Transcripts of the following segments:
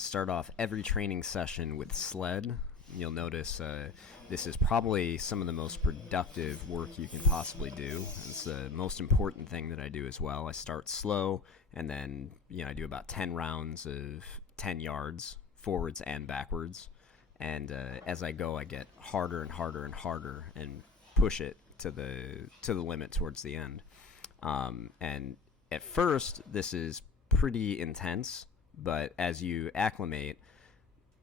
start off every training session with Sled. You'll notice this is probably some of the most productive work you can possibly do. It's the most important thing that I do as well. I start slow, and then I do about 10 rounds of 10 yards, forwards and backwards. And as I go, I get harder and harder and harder, and push it to the limit towards the end. And at first, this is pretty intense, but as you acclimate,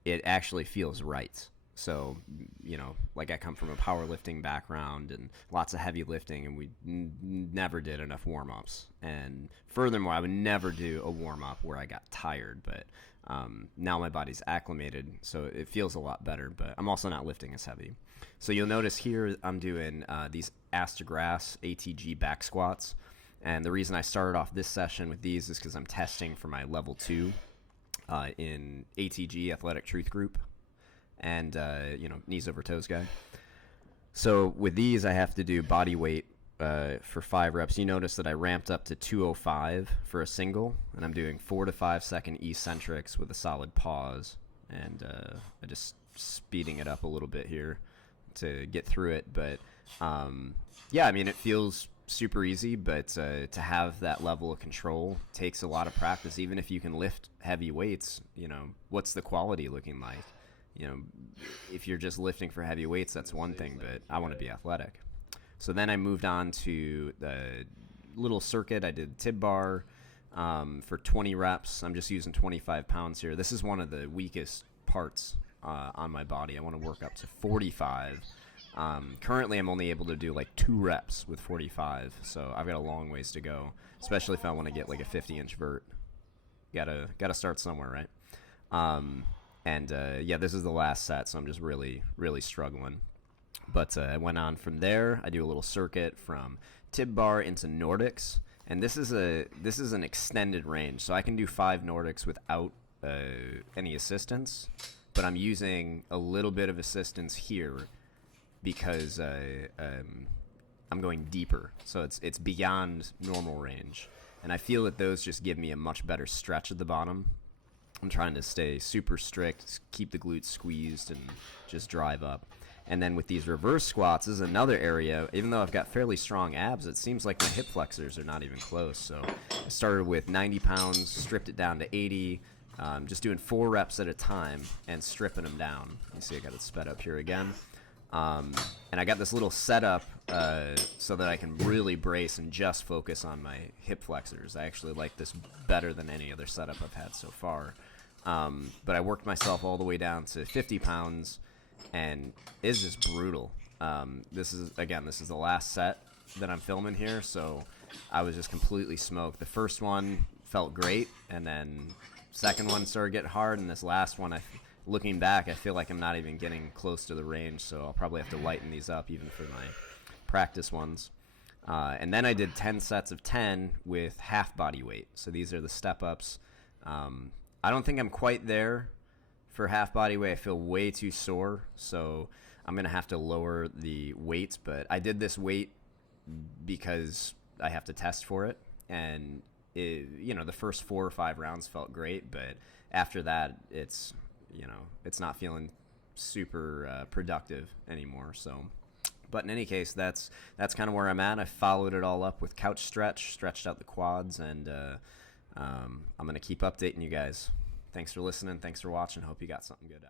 it actually feels right. So, like I come from a powerlifting background and lots of heavy lifting, and we never did enough warm-ups. And furthermore, I would never do a warm-up where I got tired, but now my body's acclimated, so it feels a lot better, but I'm also not lifting as heavy. So you'll notice here I'm doing these ass to grass ATG Back Squats. And the reason I started off this session with these is because I'm testing for my level 2 in ATG, Athletic Truth Group, and knees over toes guy. So with these, I have to do body weight for 5 reps. You notice that I ramped up to 205 for a single, and I'm doing 4 to 5 second eccentrics with a solid pause, and I just speeding it up a little bit here to get through it. But it feels super easy, but to have that level of control takes a lot of practice. Even if you can lift heavy weights, what's the quality looking like? If you're just lifting for heavy weights, that's one thing, but I want to be athletic. So then I moved on to the little circuit. I did Tib Bar for 20 reps. I'm just using 25 pounds here. This is one of the weakest parts on my body. I want to work up to 45. Currently, I'm only able to do like 2 reps with 45, so I've got a long ways to go, especially if I want to get like a 50-inch vert. Gotta start somewhere, right? This is the last set, so I'm just really, really struggling. But I went on from there. I do a little circuit from Tib Bar into Nordics, and this is an extended range, so I can do 5 Nordics without any assistance, but I'm using a little bit of assistance here because I'm going deeper, so it's beyond normal range, and I feel that those just give me a much better stretch at the bottom. I'm trying to stay super strict, keep the glutes squeezed, and just drive up. And then with these reverse squats, this is another area. Even though I've got fairly strong abs, it seems like my hip flexors are not even close. So I started with 90 pounds, stripped it down to 80, just doing 4 reps at a time and stripping them down. You see I got it sped up here again. And I got this little setup so that I can really brace and just focus on my hip flexors. I actually like this better than any other setup I've had so far. But I worked myself all the way down to 50 pounds, and it's just brutal. This is the last set that I'm filming here, so I was just completely smoked. The first one felt great, and then second one started getting hard, and this last one, looking back, I feel like I'm not even getting close to the range, so I'll probably have to lighten these up even for my practice ones. And then I did 10 sets of 10 with half body weight. So these are the step-ups. I don't think I'm quite there for half body weight. I feel way too sore, so I'm going to have to lower the weights. But I did this weight because I have to test for it. And, the first 4 or 5 rounds felt great, but after that, it's not feeling super productive anymore. So, but in any case, that's kind of where I'm at. I followed it all up with couch stretched out the quads, and I'm going to keep updating you guys. Thanks for listening. Thanks for watching. Hope you got something good out of it.